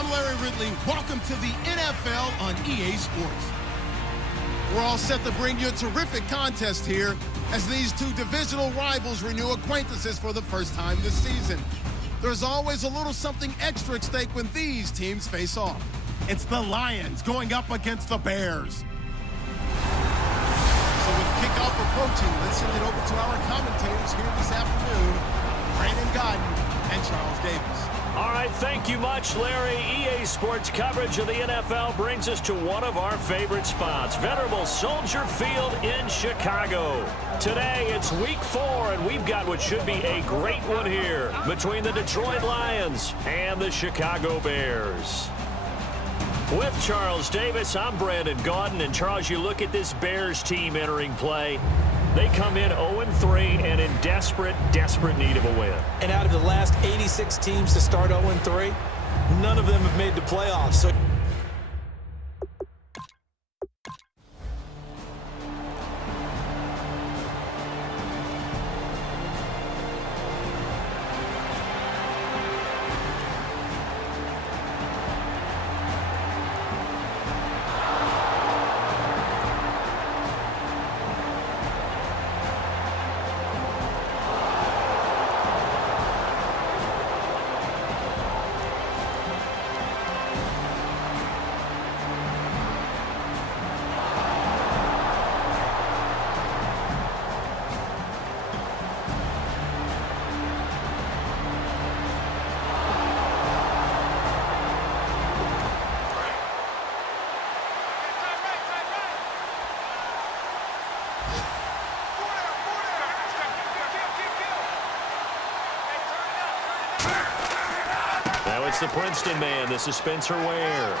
I'm Larry Ridley. Welcome to the NFL on EA Sports. We're all set to bring you a terrific contest here as these two divisional rivals renew acquaintances for the first time this season. There's always a little something extra at stake when these teams face off. It's the Lions going up against the Bears. So with kickoff approaching, let's send it over to our commentators here this afternoon, Brandon Godden and Charles Davis. All right, thank you much, Larry. EA Sports coverage of the NFL brings us to one of our favorite spots, venerable Soldier Field in Chicago. Today, it's week 4, and we've got what should be a great one here between the Detroit Lions and the Chicago Bears. With Charles Davis, I'm Brandon Gaudin, and Charles, you look at this Bears team entering play. They come in 0-3 and in desperate need of a win. And out of the last 86 teams to start 0-3, none of them have made the playoffs. So now it's the Princeton man. This is Spencer Ware.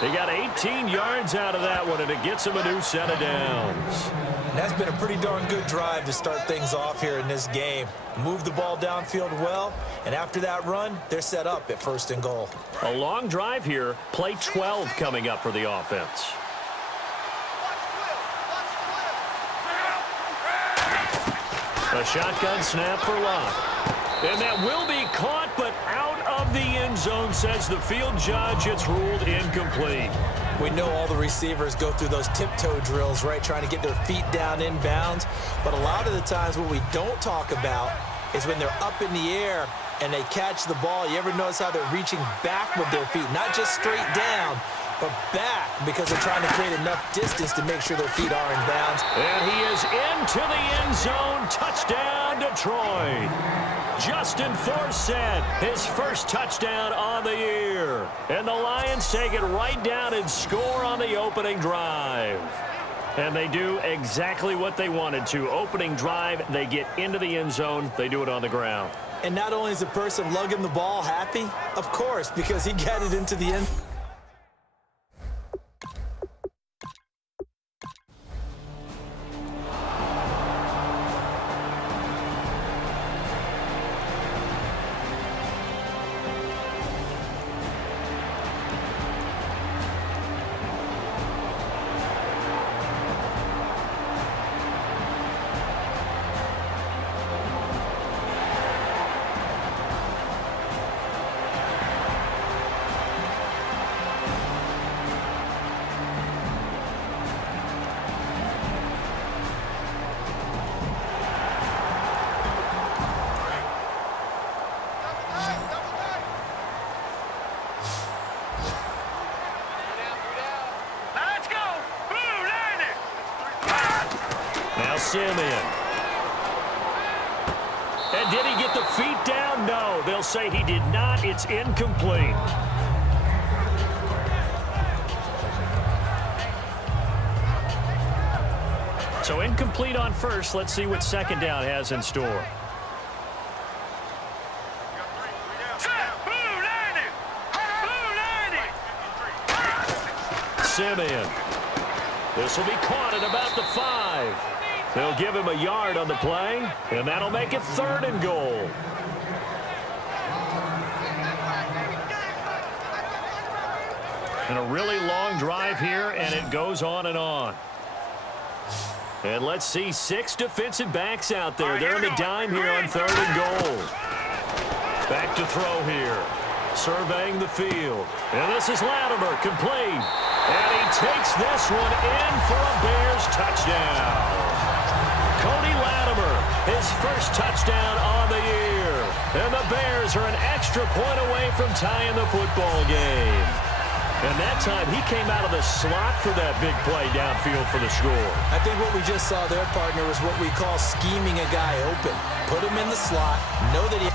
They got 18 yards out of that one, and it gets them a new set of downs. that's been a pretty darn good drive to start things off here in this game. Move the ball downfield well, and after that run, they're set up at 1st and goal. A long drive here. Play 12 coming up for the offense. A shotgun snap for Locke. And that will be caught, but out of the end zone, says the field judge. It's ruled incomplete. We know all the receivers go through those tiptoe drills, right, trying to get their feet down inbounds. But a lot of the times what we don't talk about is when they're up in the air and they catch the ball. You ever notice how they're reaching back with their feet, not just straight down, but back, because they're trying to create enough distance to make sure their feet are in bounds. And he is into the end zone. Touchdown, Detroit. Justin Forsett, his first touchdown on the year. And the Lions take it right down and score on the opening drive. And they do exactly what they wanted to. Opening drive, they get into the end zone. They do it on the ground. And not only is the person lugging the ball happy, of course, because he got it into the end. Simeon. And did he get the feet down? No, they'll say he did not. It's incomplete. So incomplete on first. Let's see what second down has in store. Simeon. This will be caught at about the 5. They'll give him a yard on the play, and that'll make it 3rd and goal. And a really long drive here, and it goes on and on. And let's see 6 defensive backs out there. They're in the dime here on 3rd and goal. Back to throw here. Surveying the field. And this is Latimer, complete. And he takes this one in for a Bears touchdown. Cody Latimer, his first touchdown on the year. And the Bears are an extra point away from tying the football game. And that time, he came out of the slot for that big play downfield for the score. I think what we just saw there, partner, was what we call scheming a guy open. Put him in the slot, know that he...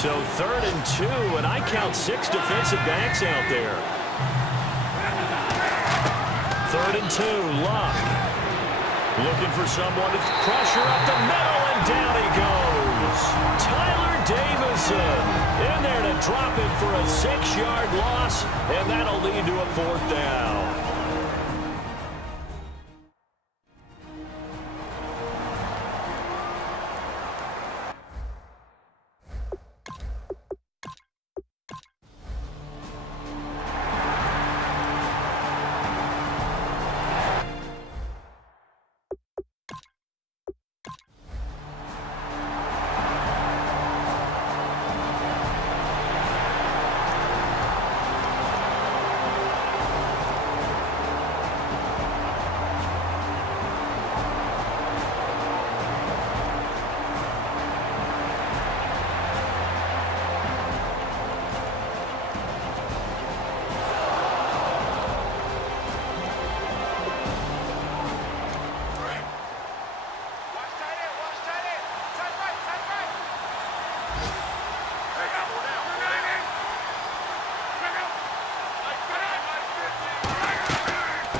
So 3rd and 2, and I count 6 defensive backs out there. 3rd and 2, Luck. Looking for someone to pressure up the middle, and down he goes. Tyler Davison in there to drop it for a 6-yard loss, and that'll lead to a 4th down.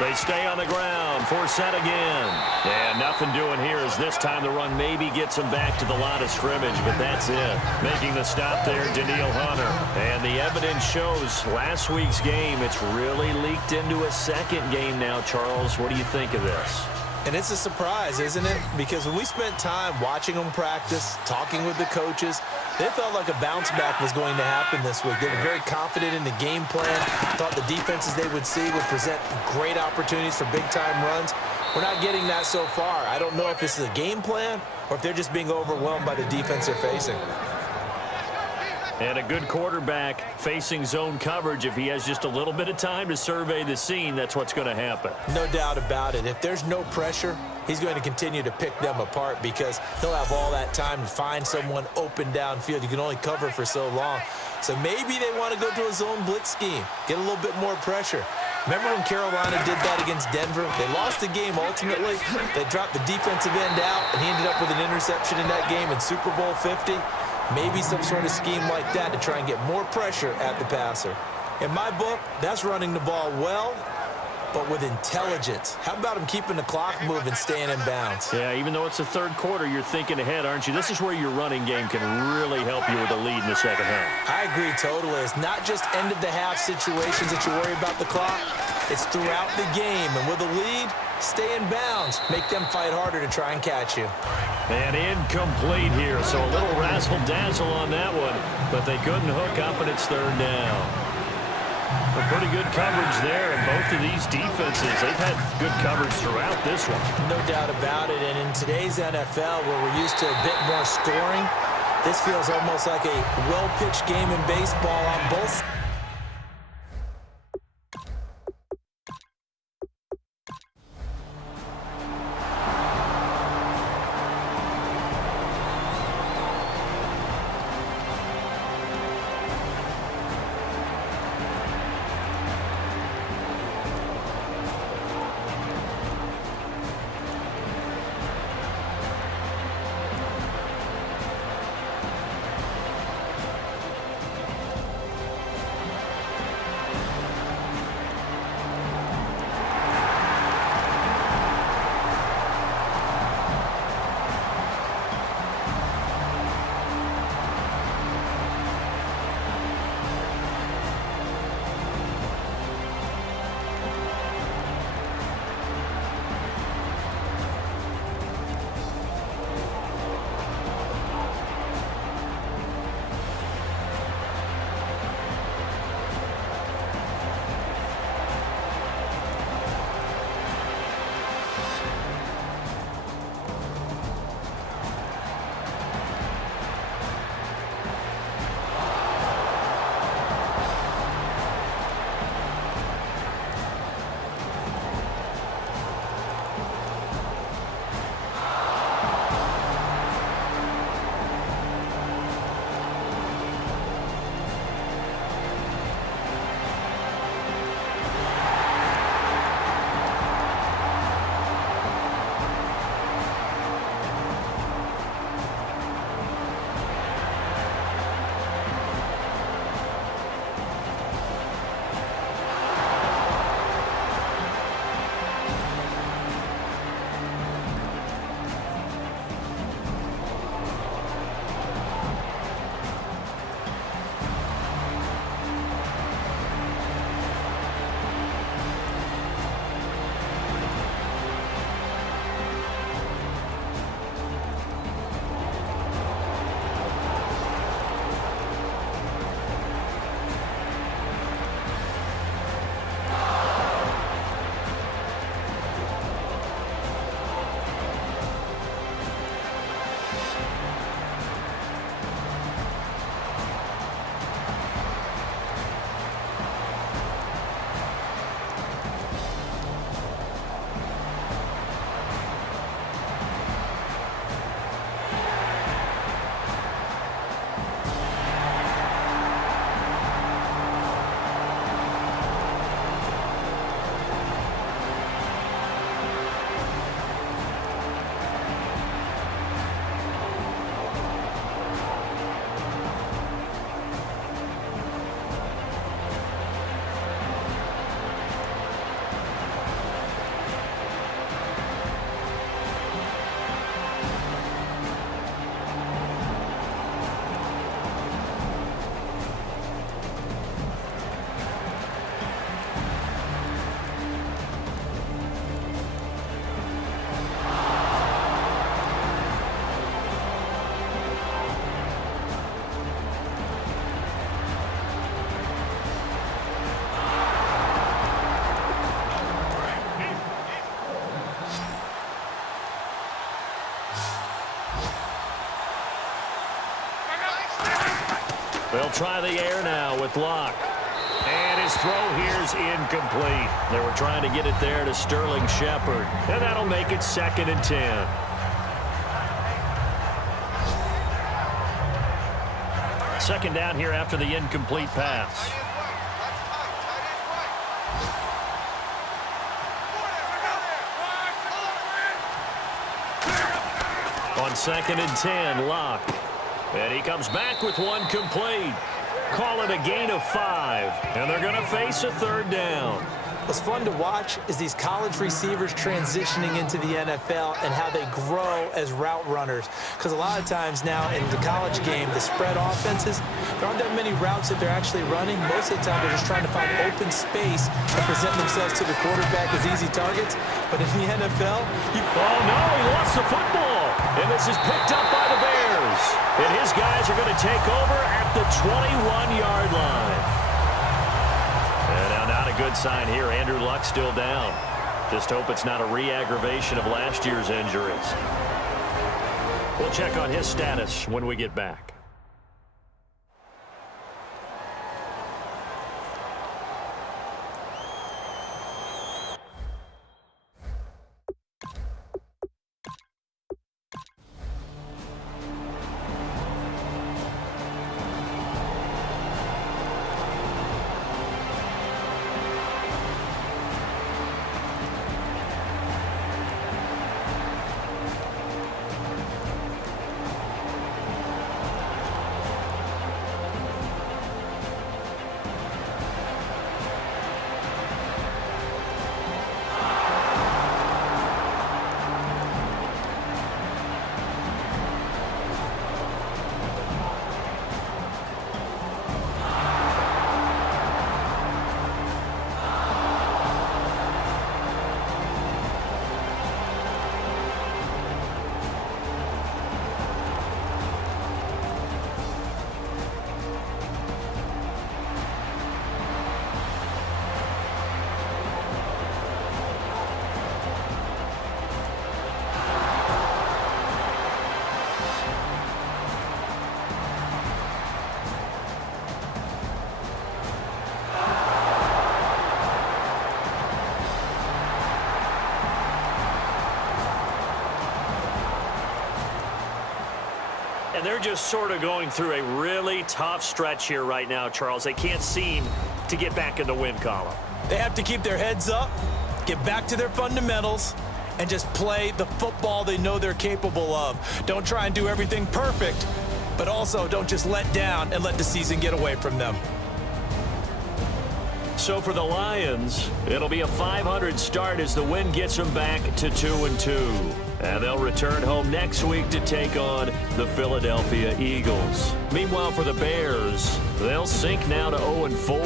They stay on the ground, force set again. And nothing doing here as this time the run maybe gets them back to the line of scrimmage, but that's it. Making the stop there, Danielle Hunter. And the evidence shows last week's game, it's really leaked into a second game now, Charles. What do you think of this? And it's a surprise, isn't it? Because when we spent time watching them practice, talking with the coaches, they felt like a bounce back was going to happen this week. They were very confident in the game plan, thought the defenses they would see would present great opportunities for big-time runs. We're not getting that so far. I don't know if this is a game plan or if they're just being overwhelmed by the defense they're facing. And a good quarterback facing zone coverage, if he has just a little bit of time to survey the scene, that's what's going to happen. No doubt about it. If there's no pressure, he's going to continue to pick them apart because he'll have all that time to find someone open downfield. You can only cover for so long. So maybe they want to go to a zone blitz scheme, get a little bit more pressure. Remember when Carolina did that against Denver? They lost the game ultimately. They dropped the defensive end out, and he ended up with an interception in that game in Super Bowl 50. Maybe some sort of scheme like that to try and get more pressure at the passer. In my book, that's running the ball well, but with intelligence. How about him keeping the clock moving, staying in bounds? Yeah, even though it's the third quarter, you're thinking ahead, aren't you? This is where your running game can really help you with a lead in the second half. I agree totally. It's not just end-of-the-half situations that you worry about the clock. It's throughout the game. And with a lead, stay in bounds. Make them fight harder to try and catch you. And incomplete here, so a little razzle-dazzle on that one, but they couldn't hook up, and it's third down. A pretty good coverage there, and both of these defenses, they've had good coverage throughout this one. No doubt about it, and in today's NFL, where we're used to a bit more scoring, this feels almost like a well-pitched game in baseball on both sides. They'll try the air now with Locke. And his throw here's incomplete. They were trying to get it there to Sterling Shepard. And that'll make it 2nd and 10. Second down here after the incomplete pass. On 2nd and 10, Locke. And he comes back with one complete. Call it a gain of 5. And they're going to face a 3rd down. What's fun to watch is these college receivers transitioning into the NFL and how they grow as route runners. Because a lot of times now in the college game, the spread offenses, there aren't that many routes that they're actually running. Most of the time, they're just trying to find open space and present themselves to the quarterback as easy targets. But in the NFL, oh, no, he lost the football. And this is picked up by the Bears. And his guys are going to take over at the 21-yard line. And now not a good sign here. Andrew Luck still down. Just hope it's not a re-aggravation of last year's injuries. We'll check on his status when we get back. And they're just sort of going through a really tough stretch here right now, Charles. They can't seem to get back in the win column. They have to keep their heads up, get back to their fundamentals, and just play the football they know they're capable of. Don't try and do everything perfect, but also don't just let down and let the season get away from them. So for the Lions, it'll be a .500 start as the win gets them back to 2-2. And they'll return home next week to take on the Philadelphia Eagles. Meanwhile, for the Bears, they'll sink now to 0-4.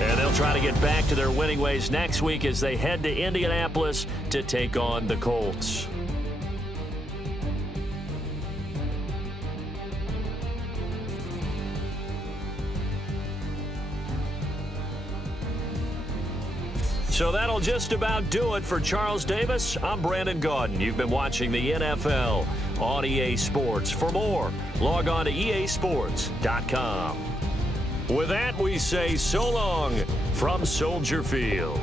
And they'll try to get back to their winning ways next week as they head to Indianapolis to take on the Colts. So that'll just about do it for Charles Davis. I'm Brandon Gaudin. You've been watching the NFL on EA Sports. For more, log on to easports.com. With that, we say so long from Soldier Field.